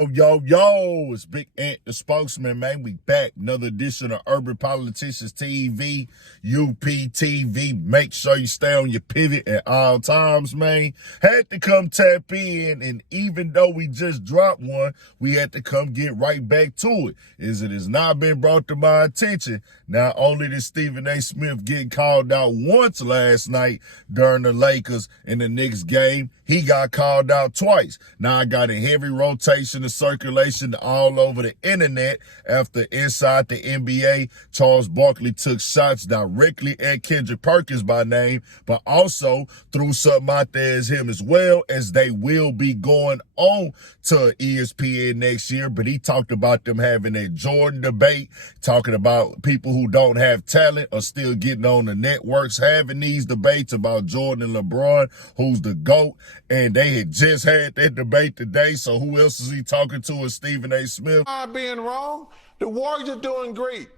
Yo, it's Big Ant, the spokesman, man. We back. Another edition of Urban Politicians TV, UPTV. Make sure you stay on your pivot at all times, man. Had to come tap in, and even though we just dropped one, we had to come get right back to it. As it has not been brought to my attention, not only did Stephen A. Smith get called out once last night during the Lakers and the Knicks game, he got called out twice. Now I got a heavy rotation of circulation all over the internet after inside the NBA, Charles Barkley took shots directly at Kendrick Perkins by name, but also threw something out there as him as well, as they will be going on to ESPN next year. But he talked about them having a Jordan debate, talking about people who don't have talent are still getting on the networks, having these debates about Jordan and LeBron, who's the GOAT. And they had just had that debate today, so who else is he talking to is Stephen A. Smith? I'm being wrong. The Warriors are doing great.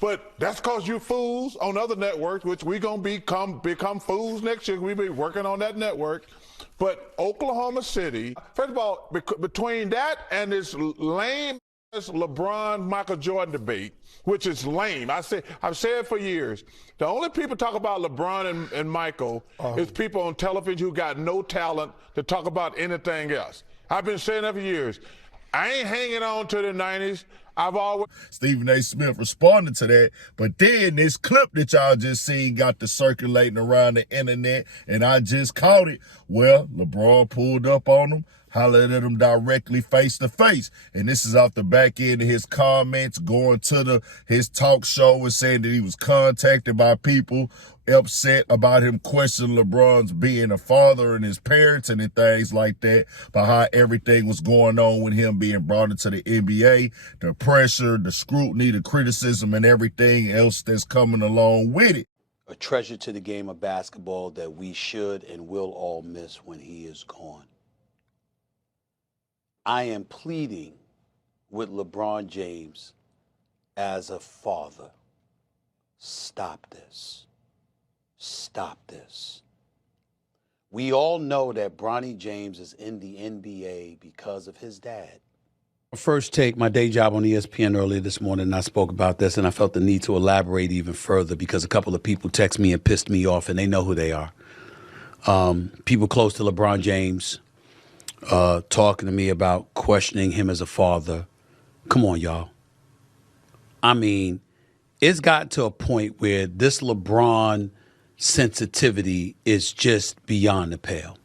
But that's because you fools on other networks, which we're going to become fools next year. We'll be working on that network. But Oklahoma City, first of all, between that and this lame LeBron Michael Jordan debate, which is lame. I've said it for years. The only people talk about LeBron and Michael is people on television who got no talent to talk about anything else. I've been saying that for years. I ain't hanging on to the 90s. I've always... Stephen A. Smith responded to that, but then this clip that y'all just seen got to circulating around the internet, and I just caught it. Well, LeBron pulled up on him, hollered at him directly face to face. And this is off the back end of his comments, going to his talk show and saying that he was contacted by people upset about him questioning LeBron's being a father and his parents and things like that, about how everything was going on with him being brought into the NBA, the pressure, the scrutiny, the criticism, and everything else that's coming along with it. A treasure to the game of basketball that we should and will all miss when he is gone. I am pleading with LeBron James as a father. Stop this. Stop this. We all know that Bronny James is in the NBA because of his dad. First take, my day job on ESPN earlier this morning, and I spoke about this, and I felt the need to elaborate even further because a couple of people text me and pissed me off, and they know who they are. People close to LeBron James talking to me about questioning him as a father. Come on, y'all. I mean, it's gotten to a point where this LeBron sensitivity is just beyond the pale.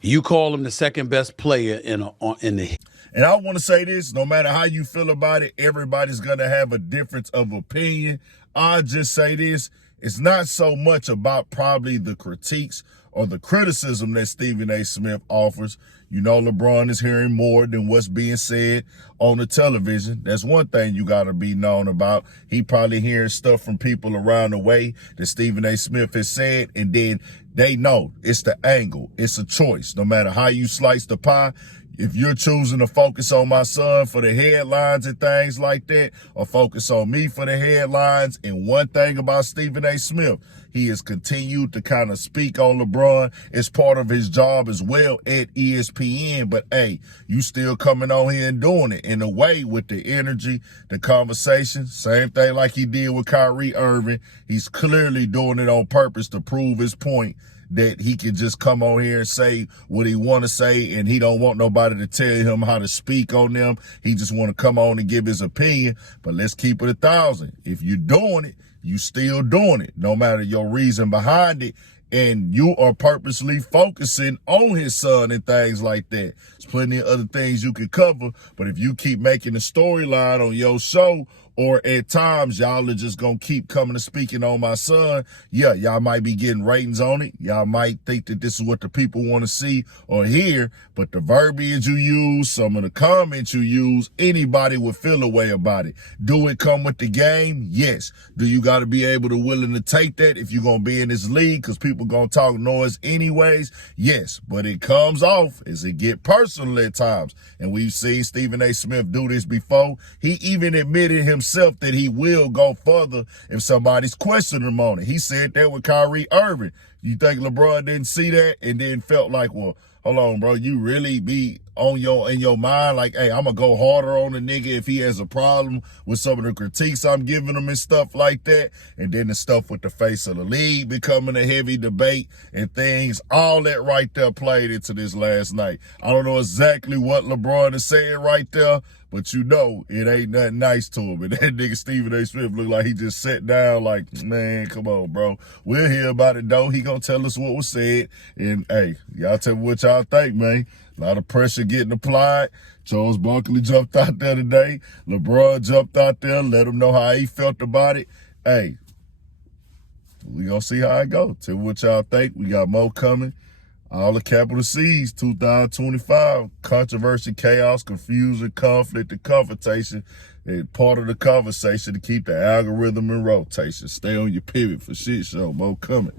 You call him the second best player in the... And I want to say this, no matter how you feel about it, everybody's going to have a difference of opinion. I'll just say this, it's not so much about probably the critiques or the criticism that Stephen A. Smith offers. You know, LeBron is hearing more than what's being said on the television. That's one thing you got to be known about. He probably hearing stuff from people around the way that Stephen A. Smith has said, and then they know it's the angle. It's a choice. No matter how you slice the pie, if you're choosing to focus on my son for the headlines and things like that, or focus on me for the headlines, and one thing about Stephen A. Smith, he has continued to kind of speak on LeBron as part of his job as well at ESPN. But hey, you still coming on here and doing it in a way with the energy, the conversation, same thing like he did with Kyrie Irving. He's clearly doing it on purpose to prove his point that he can just come on here and say what he want to say, and he don't want nobody to tell him how to speak on them. He just want to come on and give his opinion. But let's keep it 1,000. If you're doing it, you still doing it, no matter your reason behind it. And you are purposely focusing on his son and things like that. There's plenty of other things you can cover, but if you keep making a storyline on your show, or at times y'all are just gonna keep coming to speaking on my son, yeah, y'all might be getting ratings on it. Y'all might think that this is what the people want to see or hear, but the verbiage you use, some of the comments you use, anybody would feel a way about it. Do it come with the game? Yes. Do you got to be able to willing to take that if you're gonna be in this league, because people gonna talk noise anyways? Yes, but it comes off as it get personal at times, and we've seen Stephen A. Smith do this before. He even admitted himself that he will go further if somebody's questioning him on it. He said that with Kyrie Irving. You think LeBron didn't see that and then felt like, well, hold on, bro, you really be in your mind like, hey, I'm gonna go harder on the nigga if he has a problem with some of the critiques I'm giving him and stuff like that. And then the stuff with the face of the league becoming a heavy debate and things, all that right there played into this last night. I don't know exactly what LeBron is saying right there, but you know it ain't nothing nice to him. And that nigga Stephen A. Smith looked like he just sat down like, man, come on, bro. We'll hear about it, though. He gonna tell us what was said. And, hey, y'all tell me what y'all think, man. A lot of pressure getting applied. Charles Barkley jumped out there today. LeBron jumped out there, let him know how he felt about it. Hey, we gonna see how it go. Tell me what y'all think. We got more coming. All the capital C's, 2025. Controversy, chaos, confusion, conflict, and confrontation. And part of the conversation to keep the algorithm in rotation. Stay on your pivot for shit show. More coming.